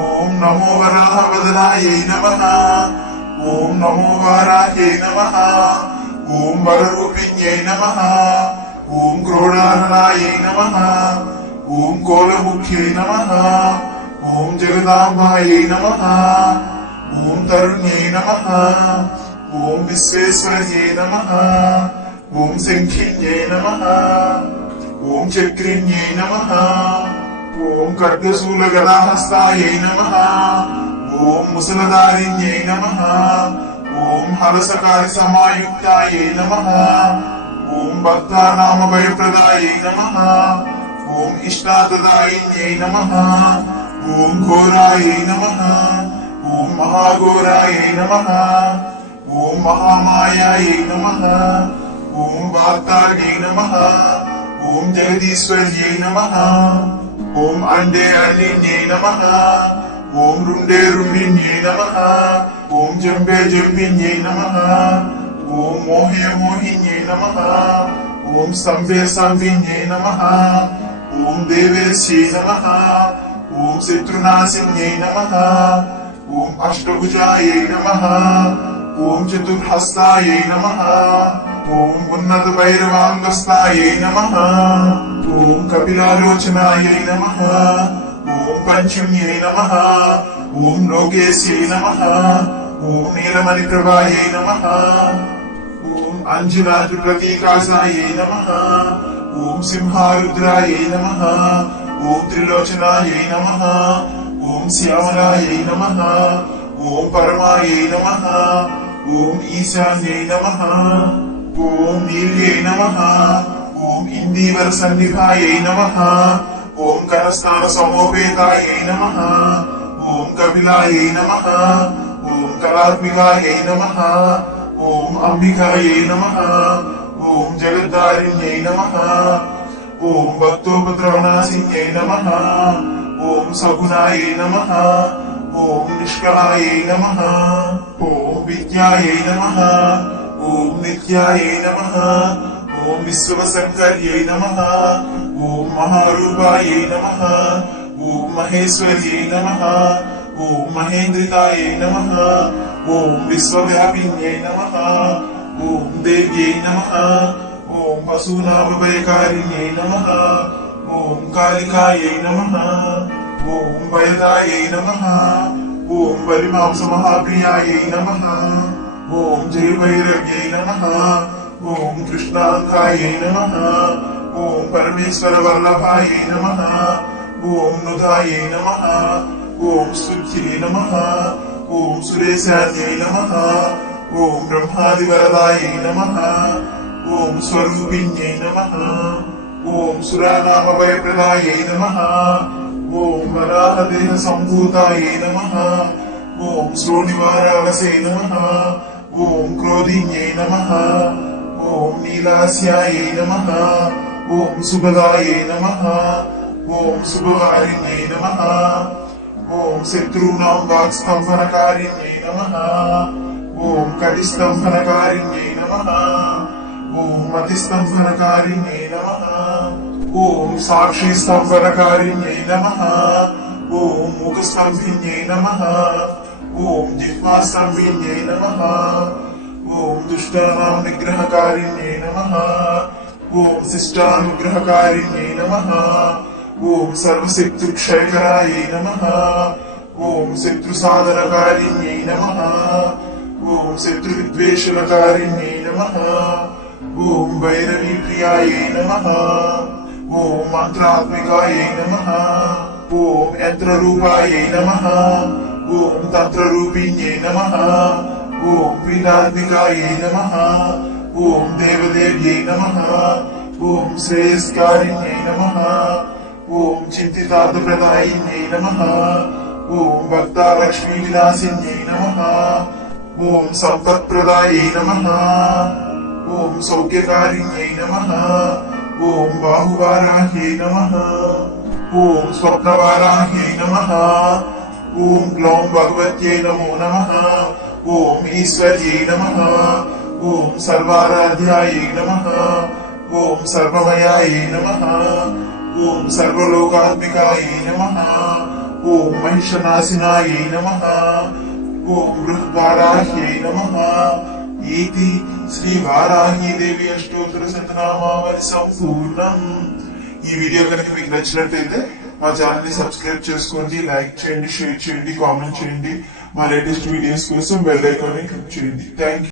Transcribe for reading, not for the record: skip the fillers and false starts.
ఓం నమో వరాహవదనాయై నమః. ఓం నమో వారాహ్యై నమః. ఓం వరరూపిణ్యై నమః. ఓం క్రోడాహనాయై నమః. ఓం కోలముఖ్యై నమః. ఓం జగదాంబాయై నమః. ఓం తరుణ్యై నమః. ఓం విశ్వేశ్వర్యై నమః. ఓం శంఖిన్యై నమః. ఓం చక్రిన్యై నమః. ఓం ఖడ్గశూలగదాహస్తాయై నమః. ఓం ముసలధారిణ్యై నమః. ఓం హరసకారి సమాయుక్తాయై నమః. ఓం భక్తానామ భయప్రదాయై నమః. ఓం ఇష్టాదదాయిన్యై నమః. ఓం ఘోరాయై నమః. ఓం మహాఘోరాయై నమః. ఓం మహామాయాయై నమః. ఓం వార్తార్యై నమః. ఓం జగదీశ్వర్యై నమః. ఓం అండే అండిన్యై నమః. ఓం రుండే రుండిన్యై నమః. ఓం జంబే జంబిన్యై నమః. ఓం మోహే మోహిన్యై నమః. ఓం సంబే సంబిన్యై నమః. ఓం దేవేశ్యై నమః. ఓం శత్రునాశిన్యై నమః. ఓం అష్టభుజాయై నమః. ఓం చతుర్హస్తాయై నమః. ఓం ఉన్నత భైరవాంగస్తాయై నమః. ఓం కపిలాలోచనాయై నమః. ఓం పంచున్యై నమః. ఓం లోకేశ్యై నమః. ఓం నీలమణి ప్రభాయై నమః. ఓం అంజనాద్రి ప్రతీకాసాయై నమః. ఓం సింహారుద్రాయై నమః. ఓం త్రిలోచనాయై నమః. ఓం శ్యామలాయై నమః. ఓం పరమాయై నమః. ఓం ఈశాన్యై నమః. ఓం నీల్యై నమః. ఓం ఇందీవర సన్నిభాయై నమః. ఓం కరస్థాన సమోపేతాయై నమః. ఓం కపిలాయై నమః. ఓం కళాత్మికాయై నమః. ఓం అంబికాయై నమః. ఓం జగద్ధారిణ్యై నమః. ఓం భక్తోపద్రవనాశిన్యై నమః. ఓం సగుణాయై నమః. ఓం నిష్కళాయై నమః. ఓం విద్యాయై నమః. ఓం నిత్యాయై నమః. ఓం విశ్వశంకర్యై నమః. ఓం మహారూపాయై నమః. ఓం మహేశ్వర్యై నమః. ఓం మహేంద్రితాయై నమః. ఓం విశ్వవ్యాపిన్యై నమః. ఓం దేవ్యై నమః. ఓం పశూనామభయకారిణ్యై నమః. ఓం కాళికాయై నమః. ఓం భయదాయై నమః. ఓం బలిమాంస మహాప్రియాయై నమః. ఓం జయభైరవ్యై నమః. ఓం కృష్ణాంకాయై నమః. ఓం పరమేశ్వర వల్లభాయై నమః. ఓం నుదాయై నమః. ఓం స్తుత్యై నమః. ఓం సురేశాన్యై నమః. ఓం బ్రహ్మాది వరదాయై నమః. ఓం స్వరూపిణ్యై నమః. ఓం సురానామ భయప్రదాయై నమః. ఓం వరాహదేహ సంభూతాయై నమః. ఓం శ్రోణివారావసే నమః. ఓం క్రోధిన్యై నమః. ఓం నీలాస్యాయై నమః. ఓం సుభదాయై నమః. ఓం శుభవారిణ్యై నమః. ఓం శత్రూణాం వాక్స్తంభనకారిణ్యై నమః. ఓం కటిస్తంభనకారిణ్యై నమః. ఓం మతిస్తంభనకారిణ్యై నమః. ఓం సాక్షి స్తంభనకారిణ్యై నమః. ఓం ముఖస్తంభిన్యై నమః. ఓం జిహ్వాస్తంభిన్యై నమః. ఓం దుష్టానాం నిగ్రహకారిణ్యై నమః. ఓం శిష్టానుగ్రహకారిణ్యై నమః. ఓం సర్వశక్తిక్షయకరాయై నమః. ఓం శత్రుసాధనకారిణ్యై నమః. ఓం శత్రువిద్వేషణకారిణ్యై నమః. ఓం భైరవీ ప్రియాయై నమః. ఓం మంత్రాత్మికాయై నమః. ఓం యంత్రరూపాయై నమః. ఓం తంత్రరూపిణ్యై నమః. ఓం పీఠాత్మికాయై నమః. ఓం దేవదేవ్యై నమః. ఓం శ్రేయస్కారిణ్యై నమః. ఓం చింతితార్థప్రదాయిన్యై నమః. ఓం భక్తాలక్ష్మీ విలాసిన్యై నమః. ఓం సంపత్ప్రదాయై నమః. ఓం సౌఖ్యకారిణ్యై నమః. ఓం బాహువారాహ్యై నమః. ఓం స్వప్నవారాహ్యై నమః. ఓం గ్లౌం భగవత్యై నమో నమః. ఓం ఈశ్వర్యై నమః. ఓం సర్వారాధ్యాయై నమః. ఓం సర్వమయాయై నమః. ఓం సర్వలోకాత్మికాయై నమః. ఓం మహిషనాశినాయై నమః. ఓం బృహద్వారాహ్యై నమః. ఏతి శ్రీ వారాహి దేవి అష్టోత్తర శతనామావళి సంపూర్ణం. ఈ వీడియో కనుక మీకు నచ్చినట్లయితే మా ఛానల్ ని సబ్స్క్రైబ్ చేసుకోండి, లైక్ చేయండి, షేర్ చేయండి, కామెంట్ చేయండి. మా లేటెస్ట్ వీడియోస్ కోసం బెల్ ఐకాన్ ని క్లిక్ చేయండి. Thank you.